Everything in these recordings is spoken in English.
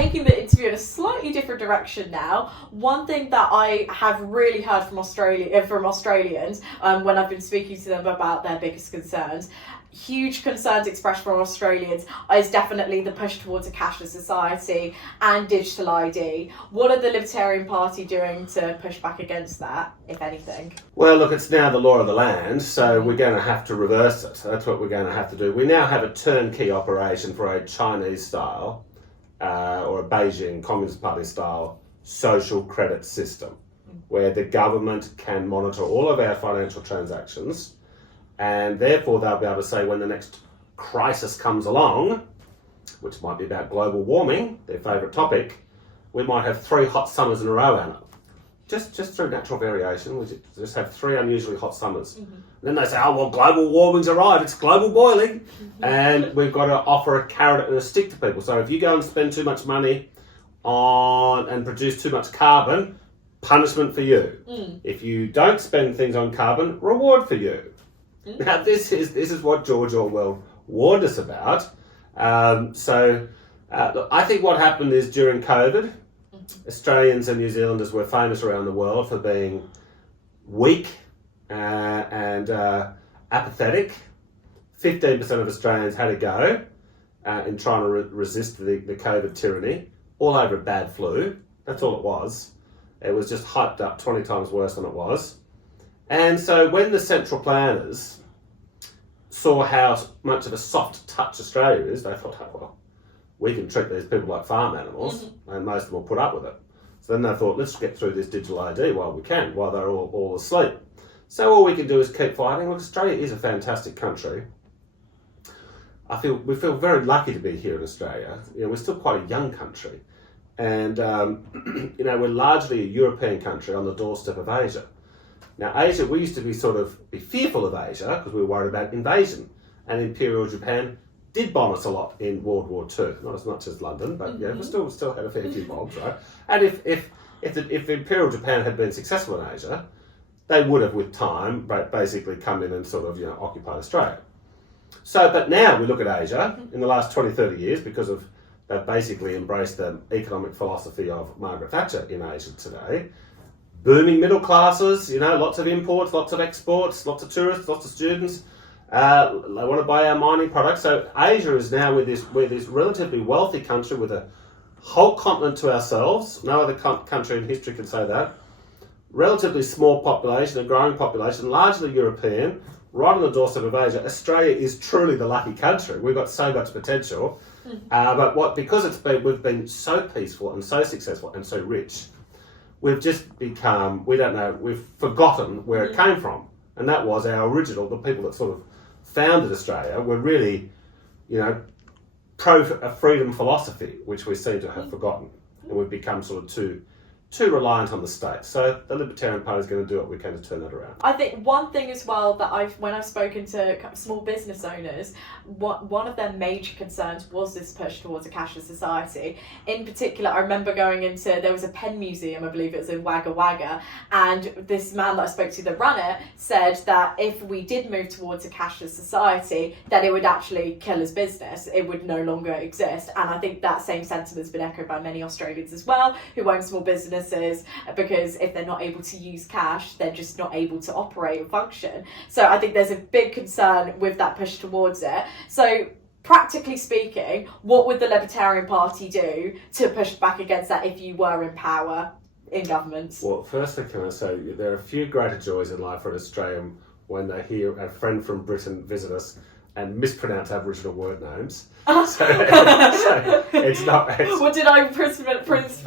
taking the interview in a slightly different direction now, one thing that I have really heard from Australians when I've been speaking to them about their biggest concerns, huge concerns expressed from Australians, is definitely the push towards a cashless society and digital ID. What are the Libertarian Party doing to push back against that, if anything? Well, look, it's now the law of the land, so we're going to have to reverse it. That's what we're going to have to do. We now have a turnkey operation for a Chinese style or a Beijing Communist Party style social credit system, where the government can monitor all of our financial transactions, and therefore they'll be able to say when the next crisis comes along, which might be about global warming, their favourite topic, we might have 3 hot summers in a row, Anna. Just through natural variation, we just have 3 unusually hot summers. Mm-hmm. And then they say, oh, well, global warming's arrived, it's global boiling. Mm-hmm. And we've got to offer a carrot and a stick to people. So if you go and spend too much money on and produce too much carbon, punishment for you. If you don't spend things on carbon, reward for you. Now, this is what George Orwell warned us about. Look, I think what happened is during COVID, Australians and New Zealanders were famous around the world for being weak and apathetic. 15% of Australians had a go in trying to resist the COVID tyranny, all over a bad flu. That's all it was. It was just hyped up 20 times worse than it was. And so when the central planners saw how much of a soft touch Australia is, they thought, oh, well, we can treat these people like farm animals, and most of them will put up with it. So then they thought, let's get through this digital ID while we can, while they're all asleep. So all we can do is keep fighting. Look, Australia is a fantastic country. We feel very lucky to be here in Australia. You know, we're still quite a young country. And, you know, we're largely a European country on the doorstep of Asia. Now, Asia, we used to be fearful of Asia because we were worried about invasion. And Imperial Japan did bomb us a lot in World War II. Not as much as London, but yeah, we still had a fair few bombs, right? And if Imperial Japan had been successful in Asia, they would have, with time, basically come in and occupy Australia. So, but now we look at Asia in the last 20, 30 years because of they've basically embraced the economic philosophy of Margaret Thatcher in Asia today. Booming middle classes, lots of imports, lots of exports, lots of tourists, lots of students. They want to buy our mining products. So Asia is now with this relatively wealthy country with a whole continent to ourselves. No other country in history can say that. Relatively small population, a growing population, largely European, right on the doorstep of Asia. Australia is truly the lucky country. We've got so much potential. Because we've been so peaceful and so successful and so rich, we've just become, we've forgotten where it came from. And that was our original, the people that sort of founded Australia were really, pro a freedom philosophy, which we seem to have forgotten. And we've become sort of too reliant on the state. So the Libertarian Party is going to do what we can to turn that around. I think one thing as well that when I've spoken to small business owners, one of their major concerns was this push towards a cashless society. In particular, I remember there was a pen museum, I believe it was in Wagga Wagga, and this man that I spoke to that ran it said that if we did move towards a cashless society, that it would actually kill his business. It would no longer exist. And I think that same sentiment has been echoed by many Australians as well, who own small businesses, because if they're not able to use cash, they're just not able to operate and function. So I think there's a big concern with that push towards it. So practically speaking, what would the Libertarian Party do to push back against that if you were in power in government? Well, firstly, can I say there are a few greater joys in life for an Australian when they hear a friend from Britain visit us and mispronounce Aboriginal word names. So it's not... What did I pronounce?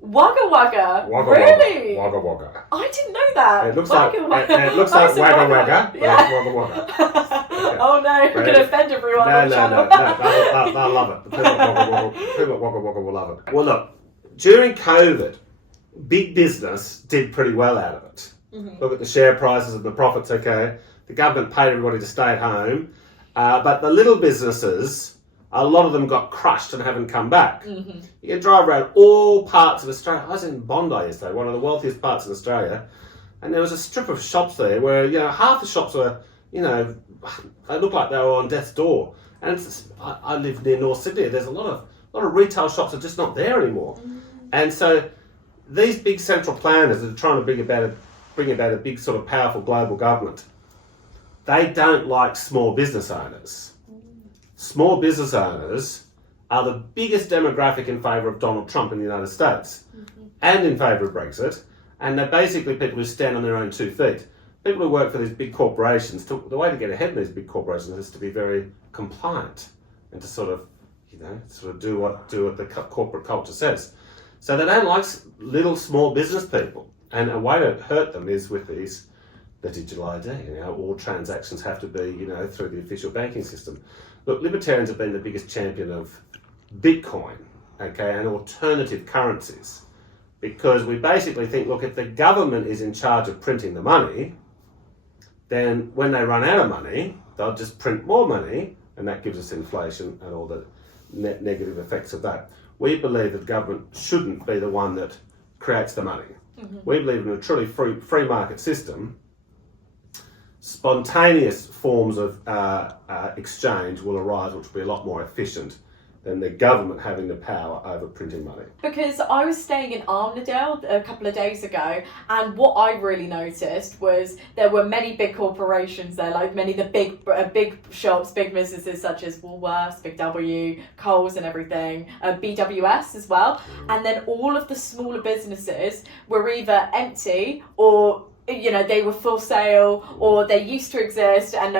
Wagga Wagga. Wagga Wagga? Really? Wagga Wagga. I didn't know that. It looks like Wagga Wagga, but it's Wagga Wagga. Okay. Oh no, we're going to offend everyone on the channel. No, they'll love it. The people at Wagga Wagga will love it. Well, look, during COVID, big business did pretty well out of it. Mm-hmm. Look at the share prices and the profits, okay? The government paid everybody to stay at home, but the little businesses... a lot of them got crushed and haven't come back. Mm-hmm. You can drive around all parts of Australia. I was in Bondi yesterday, one of the wealthiest parts in Australia, and there was a strip of shops there where, half the shops were, they looked like they were on death's door. And I live near North Sydney. There's a lot of A lot of retail shops are just not there anymore. And so these big central planners that are trying to bring about a big sort of powerful global government, they don't like small business owners. Small business owners are the biggest demographic in favour of Donald Trump in the United States and in favour of Brexit. And they're basically people who stand on their own 2 feet. People who work for these big corporations, the way to get ahead in these big corporations is to be very compliant and to sort of do what the corporate culture says. So they don't like little small business people. And a way to hurt them is with the digital ID. All transactions have to be, through the official banking system. Look, libertarians have been the biggest champion of Bitcoin, and alternative currencies. Because we basically think, look, if the government is in charge of printing the money, then when they run out of money, they'll just print more money, and that gives us inflation and all the negative effects of that. We believe that government shouldn't be the one that creates the money. We believe in a truly free market system. Spontaneous forms of exchange will arise, which will be a lot more efficient than the government having the power over printing money. Because I was staying in Armadale a couple of days ago, and what I really noticed was there were many big corporations there, like many of the big shops, big businesses such as Woolworths, Big W, Coles and everything, BWS as well. And then all of the smaller businesses were either empty or they were for sale, or they used to exist and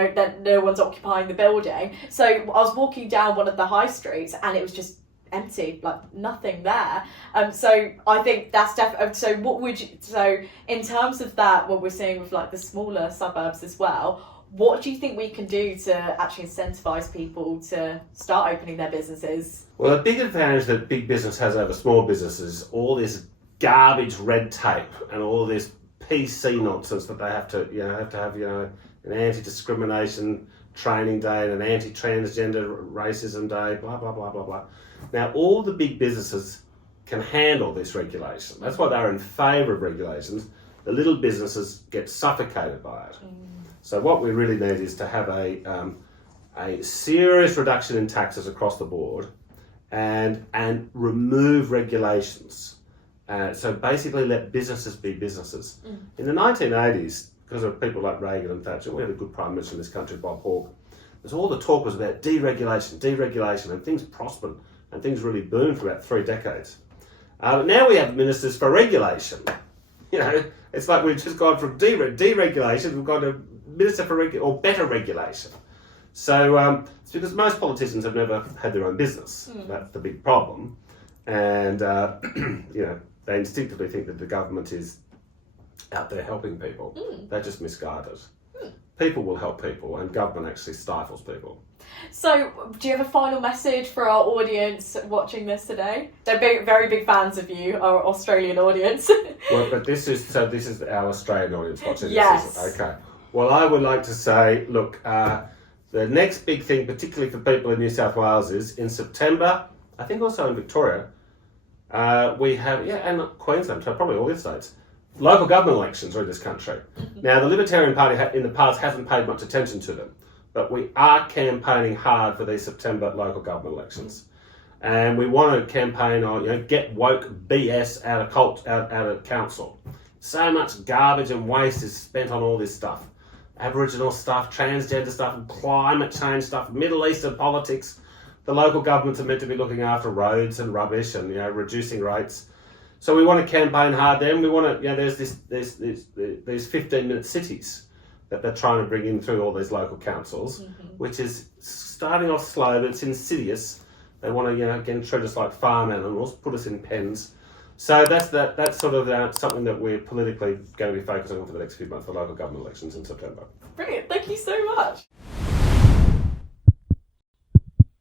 no one's occupying the building. So I was walking down one of the high streets and it was just empty, like nothing there. So I think that's definitely. So in terms of that, what we're seeing with like the smaller suburbs as well, what do you think we can do to actually incentivize people to start opening their businesses? Well, a big advantage that big business has over small business is all this garbage red tape and all this PC nonsense that they have to have an anti-discrimination training day and an anti-transgender racism day, blah blah blah blah blah. Now all the big businesses can handle this regulation. That's why they're in favour of regulations. The little businesses get suffocated by it. So what we really need is to have a serious reduction in taxes across the board, and remove regulations. So basically let businesses be businesses. In the 1980s, because of people like Reagan and Thatcher, we had a good Prime Minister in this country, Bob Hawke. All the talk was about deregulation, and things prospered and things really boomed for about 3 decades. But now we have ministers for regulation. It's like we've just gone from deregulation, we've gone to minister for better regulation. So it's because most politicians have never had their own business. That's the big problem. And, they instinctively think that the government is out there helping people. They're just misguided. People will help people, and government actually stifles people. So, do you have a final message for our audience watching this today? They're very big fans of you, our Australian audience. Well, but this is our Australian audience watching this. Yes. Okay. Well, I would like to say, look, the next big thing, particularly for people in New South Wales, is in September, I think also in Victoria, we have, and Queensland, so probably all the states, local government elections are in this country. Now, the Libertarian Party in the past hasn't paid much attention to them, but we are campaigning hard for these September local government elections. And we want to campaign on, get woke BS out of council. So much garbage and waste is spent on all this stuff. Aboriginal stuff, transgender stuff, climate change stuff, Middle Eastern politics. The local governments are meant to be looking after roads and rubbish and reducing rates. So we want to campaign hard there, and we want to there's these 15-minute cities that they're trying to bring in through all these local councils, which is starting off slow, but it's insidious. They want to again treat us like farm animals, put us in pens. So that's sort of something that we're politically going to be focusing on for the next few months for local government elections in September. Brilliant, thank you so much.